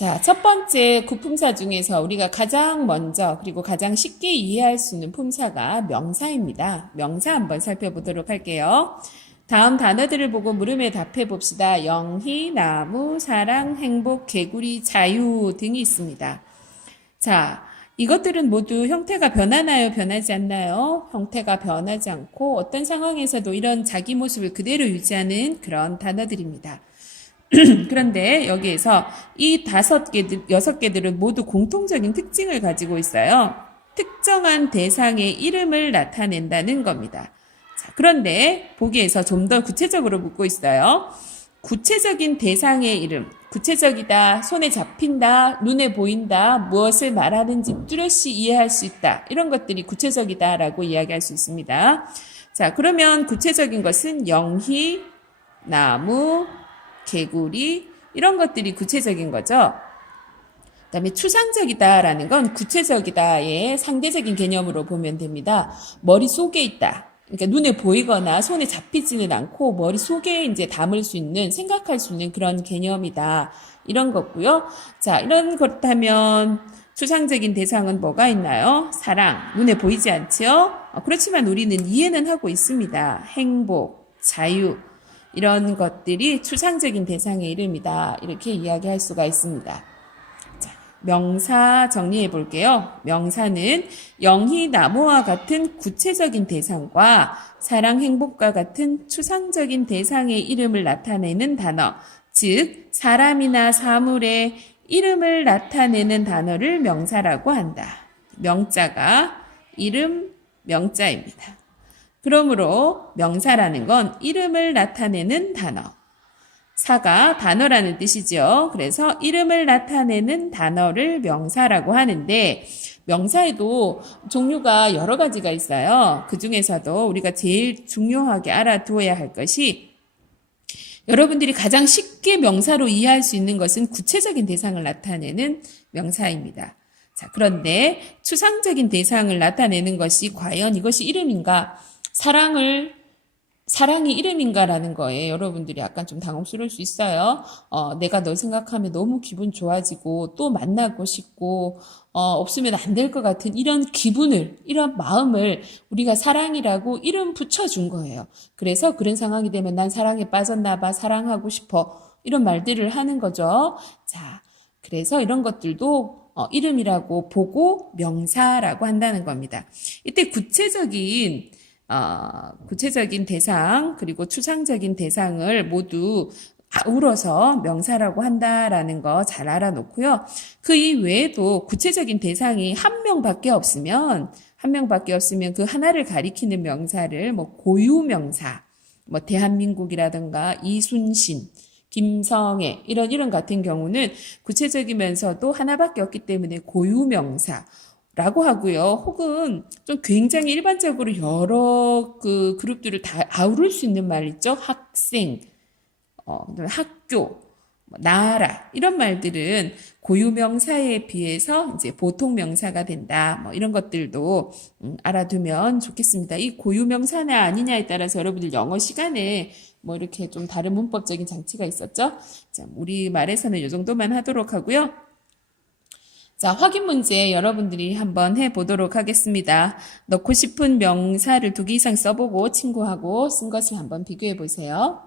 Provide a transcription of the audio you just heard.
자, 첫 번째 구품사 중에서 우리가 가장 먼저 그리고 가장 쉽게 이해할 수 있는 품사가 명사입니다. 명사 한번 살펴보도록 할게요. 다음 단어들을 보고 물음에 답해 봅시다. 영희, 나무, 사랑, 행복, 개구리, 자유 등이 있습니다. 자, 이것들은 모두 형태가 변하나요? 변하지 않나요? 형태가 변하지 않고 어떤 상황에서도 이런 자기 모습을 그대로 유지하는 그런 단어들입니다. 그런데 여기에서 이 5개들, 6개들은 모두 공통적인 특징을 가지고 있어요. 특정한 대상의 이름을 나타낸다는 겁니다. 자, 그런데 보기에서 좀 더 구체적으로 묻고 있어요. 구체적인 대상의 이름, 구체적이다, 손에 잡힌다, 눈에 보인다, 무엇을 말하는지 뚜렷이 이해할 수 있다. 이런 것들이 구체적이다라고 이야기할 수 있습니다. 자, 그러면 구체적인 것은 영희, 나무, 개구리 이런 것들이 구체적인 거죠. 그 다음에 추상적이다라는 건 구체적이다의 상대적인 개념으로 보면 됩니다. 머릿속에 있다. 그러니까 눈에 보이거나 손에 잡히지는 않고 머릿속에 이제 담을 수 있는, 생각할 수 있는 그런 개념이다. 이런 거고요. 자, 이런 그렇다면 추상적인 대상은 뭐가 있나요? 사랑, 눈에 보이지 않죠? 그렇지만 우리는 이해는 하고 있습니다. 행복, 자유, 이런 것들이 추상적인 대상의 이름이다. 이렇게 이야기할 수가 있습니다. 자, 명사 정리해 볼게요. 명사는 영희, 나무와 같은 구체적인 대상과 사랑, 행복과 같은 추상적인 대상의 이름을 나타내는 단어, 즉 사람이나 사물의 이름을 나타내는 단어를 명사라고 한다. 명자가 이름, 명자입니다. 그러므로 명사라는 건 이름을 나타내는 단어. 사가 단어라는 뜻이죠. 그래서 이름을 나타내는 단어를 명사라고 하는데 명사에도 종류가 여러 가지가 있어요. 그 중에서도 우리가 제일 중요하게 알아두어야 할 것이 여러분들이 가장 쉽게 명사로 이해할 수 있는 것은 구체적인 대상을 나타내는 명사입니다. 자, 그런데 추상적인 대상을 나타내는 것이 과연 이것이 이름인가? 사랑이 이름인가라는 거에 여러분들이 약간 좀 당혹스러울 수 있어요. 내가 널 생각하면 너무 기분 좋아지고 또 만나고 싶고 없으면 안 될 것 같은 이런 기분을, 이런 마음을 우리가 사랑이라고 이름 붙여준 거예요. 그래서 그런 상황이 되면 난 사랑에 빠졌나 봐, 사랑하고 싶어, 이런 말들을 하는 거죠. 자, 그래서 이런 것들도 이름이라고 보고 명사라고 한다는 겁니다. 이때 구체적인 대상 그리고 추상적인 대상을 모두 아우러서 명사라고 한다라는 거 잘 알아놓고요. 그 이외에도 구체적인 대상이 한 명밖에 없으면 그 하나를 가리키는 명사를 뭐 고유명사, 뭐 대한민국이라든가 이순신, 김성애 이런 같은 경우는 구체적이면서도 하나밖에 없기 때문에 고유명사 라고 하고요. 혹은 좀 굉장히 일반적으로 여러 그 그룹들을 다 아우를 수 있는 말 있죠. 학생, 학교, 나라 이런 말들은 고유명사에 비해서 이제 보통명사가 된다. 뭐 이런 것들도 알아두면 좋겠습니다. 이 고유명사나 아니냐에 따라서 여러분들 영어 시간에 뭐 이렇게 좀 다른 문법적인 장치가 있었죠. 자, 우리말에서는 이 정도만 하도록 하고요. 자, 확인 문제 여러분들이 한번 해보도록 하겠습니다. 넣고 싶은 명사를 2개 이상 써보고 친구하고 쓴 것을 한번 비교해 보세요.